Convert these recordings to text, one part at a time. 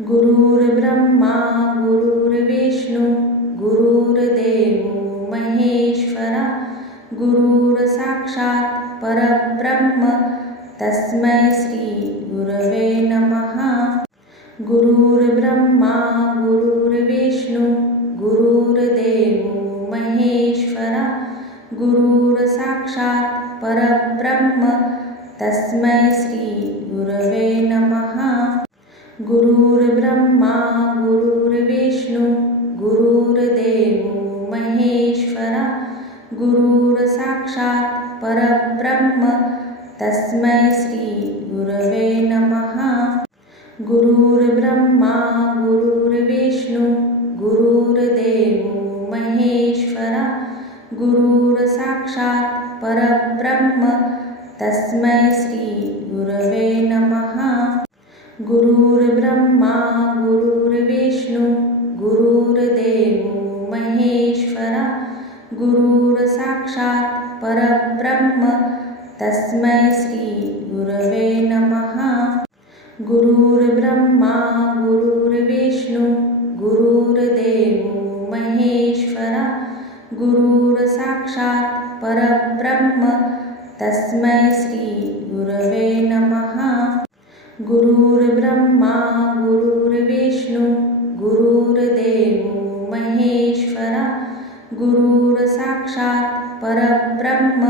गुरुर्ब्रह्मा गुरुर्विष्णू गुरुर्देवो महेश्वरा गुरुर्साक्षात् परब्रह्म तस्मै श्री गुरवे नमः. गुरुर्ब्रह्मा गुरुर्विष्णू गुरुर्देवो महेश्वरा गुरुर्साक्षात् परब्रह्म तस्मै श्री गुरवे नमः. गुरुर्ब्रह्मा गुरुर्विष्णू गुरुर्देवो महेश्वरा गुरुर्साक्षात् परब्रह्म तस्मै श्री गुरवे नमः. गुरुर्ब्रह्मा गुरुर्विष्णू गुरुर्देवो महेश्वरा गुरुर्साक्षात् परब्रह्म तस्मै श्री गुरवे नमः. गुरुर्ब्रह्मा गुरुर्विष्णू गुरुर्देवो महेश्वरा गुरुर्साक्षात् परब्रह्म तस्मै श्री गुरवे नमः. गुरुर्ब्रह्मा गुरुर्विष्णू गुरुर्देवो महेश्वरा गुरुर्साक्षात् परब्रह्म तस्मै श्री गुरवे नमः. गुरुर्ब्रह्मा गुरुर्विष्णू गुरुर्देवो महेश्वरा गुरुर्साक्षात् परब्रह्म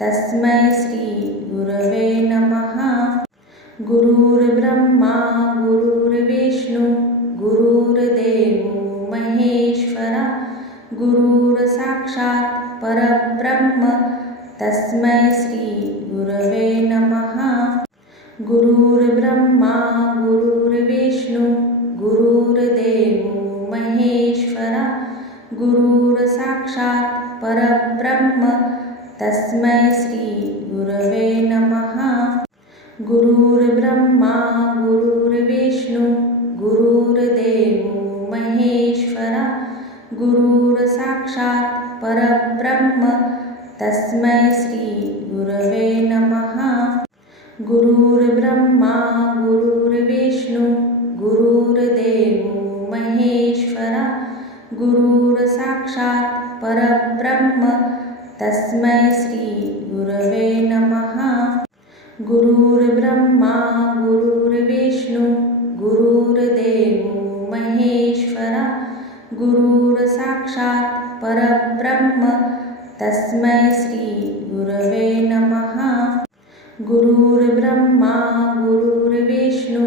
तस्मै श्री गुरवे नमः. गुरुर्ब्रह्मा गुरुर्विष्णू गुरुर्देवो महेश्वरा गुरुर्साक्षात् परब्रह्म तस्मै श्री गुरवे नमः. गुरुर्ब्रह्मा गुरुर्विष्णू गुरुर्देवो महेश्वरा गुरुर्साक्षात् परब्रह्म तस्मै श्री गुरवे नमः. गुरुर्ब्रह्मा गुरुर्विष्णू गुरुर्देवो महेश्वरा गुरुर्साक्षात् परब्रह्म तस्मै श्री गुरवे नमः. गुरुर्ब्रह्मा गुरुर्विष्णू गुरुर्देवो महेश्वरा गुरुर्साक्षात् परब्रह्म तस्मै श्री गुरवे नमः. गुरुर्ब्रह्मा गुरुर्विष्णू गुरुर्देवो महेश्वरा गुरुर्साक्षात् परब्रह्म तस्मै श्री गुरवे नमः. गुरुर्ब्रह्मा गुरुर्विष्णू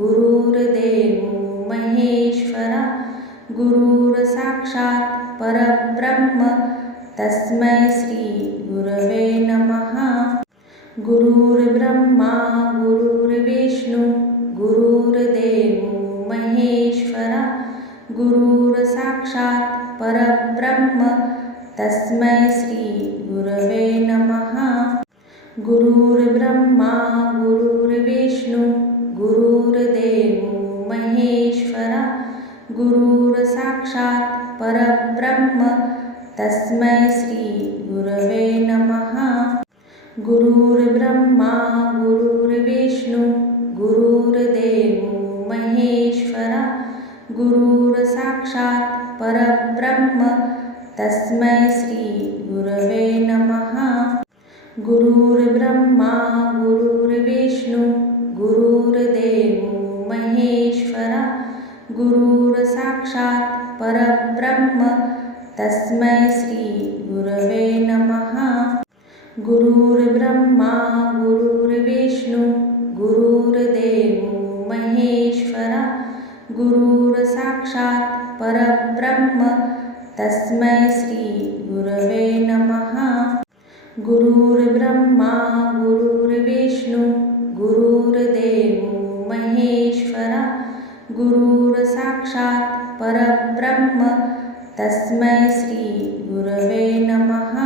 गुरुर्देवो महेश्वरा गुरुर्साक्षात् परब्रह्म तस्मै श्री गुरवे नमः. गुरुर्ब्रह्मा गुरुर्विष्णू गुरुर्देवो महेश्वरा गुरुर्साक्षात् परब्रह्म तस्मै श्री गुरवे नमः. गुरुर्ब्रह्मा गुरुर्विष्णू गुरुर्देवो महेश्वरा गुरुर्साक्षात् परब्रह्म तस्मै श्री गुरवे नमः. गुरुर्ब्रह्मा गुरुर्विष्णू गुरुर्देवो महेश्वरा गुरुर्साक्षात् परब्रह्म तस्मै श्री गुरवे नमः. गुरुर्ब्रह्मा गुरुर्विष्णू गुरुर्देवो महेश्वरा गुरुर्साक्षात् परब्रह्म तस्मै श्री गुरवे नमः. गुरुर्ब्रह्मा गुरुर्विष्णू गुरुर्देवो महेश्वरा गुरुर्साक्षात् परब्रह्म तस्मै श्री गुरवे नमः. गुरुर्ब्रह्मा गुरुर्विष्णू गुरुर्देवो महेश्वरा गुरुर्साक्षात् परब्रह्म तस्मै श्री गुरवे नमः.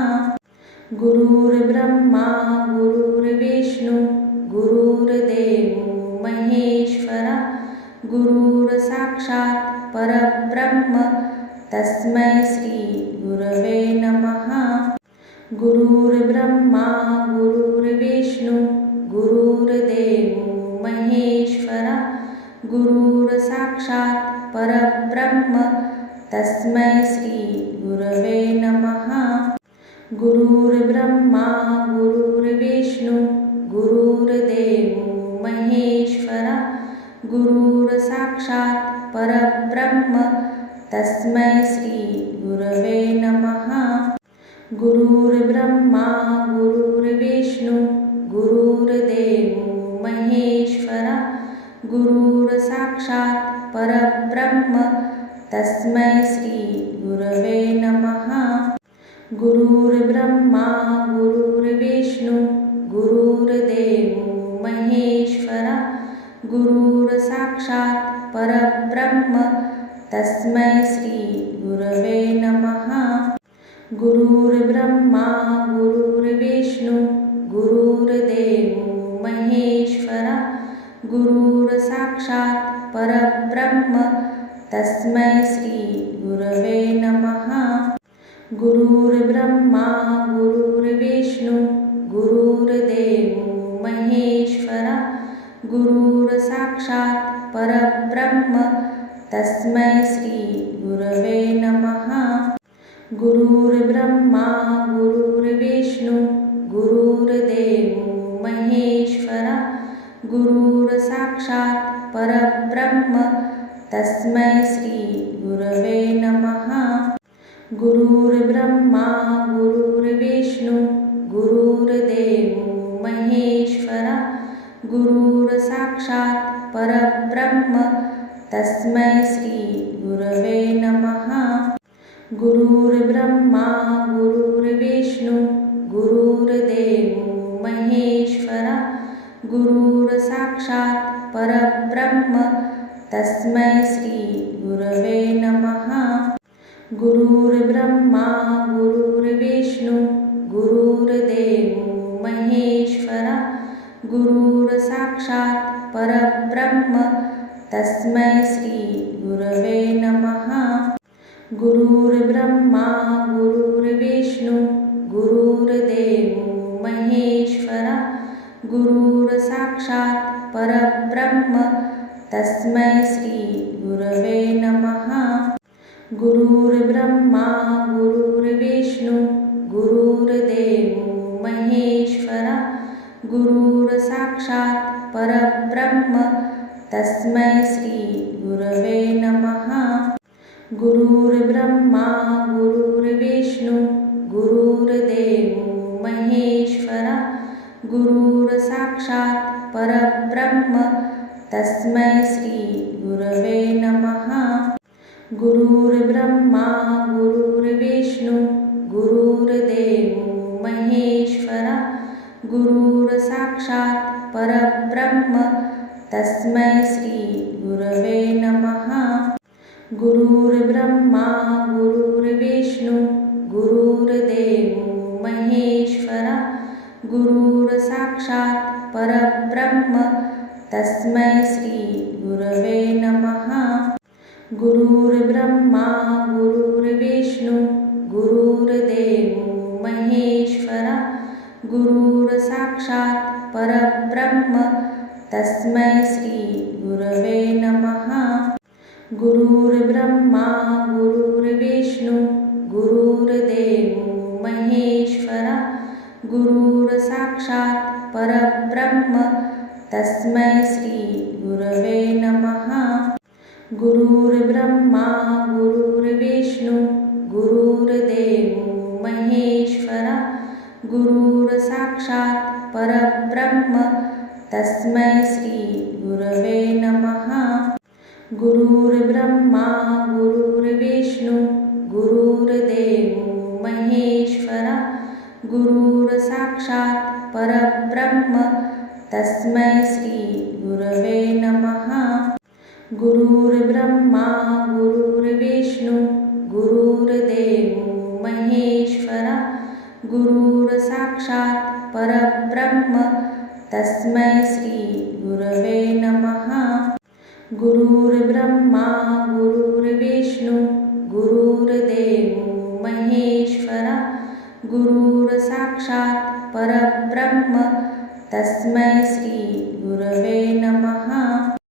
गुरुर्ब्रह्मा गुरुर्विष्णू गुरुर्देवो महेश्वरा गुरुर्साक्षात् परब्रह्म तस्मै श्री गुरवे नमः. गुरुर्ब्रह्मा गुरुर्विष्णू गुरुर्देवो महेश्वरा गुरुर्साक्षात् परब्रह्म तस्मै श्री गुरवे नमः। गुरुर्ब्रह्मा गुरुर्विष्णू गुरुर्देवो महेश्वरा गुरुर्साक्षात् परब्रह्म तस्मै श्री गुरवे नमः। गुरुर्ब्रह्मा गुरुर्विष्णू गुरुर्देवो महेश्वरा गुरुर्साक्षात् परब्रह्म तस्मै श्री गुरवे नमः। गुरुर्ब्रह्मा गुरुर्विष्णू गुरुर्देवो महेश्वरा गुरुर्साक्षात् परब्रह्म तस्मै श्री गुरवे नमः। गुरुर्ब्रह्मा गुरुर्विष्णू गुरुर्देवो महेश्वरा गुरुर्साक्षात् परब्रह्म तस्मै श्री गुरवे नमः। गुरुर्ब्रह्मा गुरुर्विष्णू गुरुर्देवो महेश्वरा गुरुर्साक्षात् परब्रह्म तस्मै श्री गुरवे नमः। गुरुर्ब्रह्मा गुरुर्विष्णू गुरुर्देवो महेश्वरा गुरुर्साक्षात् परब्रह्म तस्मै श्री गुरवे नमः। गुरुर्ब्रह्मा गुरुर्विष्णू गुरुर्देवो महेश्वरा गुरुर्साक्षात् परब्रह्म तस्मै श्री गुरवे नमः। गुरुर्ब्रह्मा गुरुर्विष्णू गुरुर्देवो महेश्वरा गुरुर्साक्षात् परब्रह्म तस्मै श्री गुरवे नमः। गुरुर्ब्रह्मा गुरुर्विष्णू गुरुर्देवो महेश्वरा गुरुर्साक्षात् परब्रह्म तस्मै श्री गुरवे नमः। गुरुर्ब्रह्मा गुरुर्विष्णू गुरुर्देवो महेश्वरा गुरुर्साक्षात् परब्रह्म तस्मै श्री गुरवे नमः। गुरुर्ब्रह्मा गुरुर्विष्णू गुरुर्देवो महेश्वरा गुरुर्साक्षात् परब्रह्म तस्मै श्री गुरवे नमः। गुरुर्ब्रह्मा गुरुर्विष्णू गुरुर्देवो महेश्वरा गुरुर्साक्षात् परब्रह्म तस्मै श्री गुरवे नमः। गुरुर्ब्रह्मा गुरुर्विष्णू गुरुर्देवो महेश्वरा गुरुर्साक्षात् परब्रह्म तस्मै श्री गुरवे नमः। गुरुर्ब्रह्मा गुरुर्विष्णू गुरुर्देवो महेश्वरा गुरुर्साक्षात् परब्रह्म तस्मै श्री गुरवे नमः। गुरुर्ब्रह्मा गुरुर्विष्णू गुरुर्देवो महेश्वरा गुरुर्साक्षात् परब्रह्म तस्मै श्री गुरवे नमः। गुरुर्ब्रह्मा गुरुर्विष्णू गुरुर्देवो महेश्वरा गुरुर्साक्षात् परब्रह्म तस्मै श्री गुरवे नमः। गुरुर्ब्रह्मा गुरुर्विष्णू गुरुर्देवो महेश्वरा गुरुर्साक्षात् परब्रह्म तस्मै श्री गुरवे नमः। गुरुर्ब्रह्मा गुरुर्विष्णू गुरुर्देवो महेश्वरा गुरुर्साक्षात् परब्रह्म तस्मै श्री गुरवे नमः। गुरुर्ब्रह्मा गुरुर्विष्णू गुरुर्देवो महेश्वरा गुरुर्साक्षात् परब्रह्म तस्मै श्री गुरवे नमः। गुरुर्ब्रह्मा गुरुर्विष्णू गुरुर्देवो महेश्वरा गुरुर्साक्षात् परब्रह्म तस्मै श्री गुरवे नमः।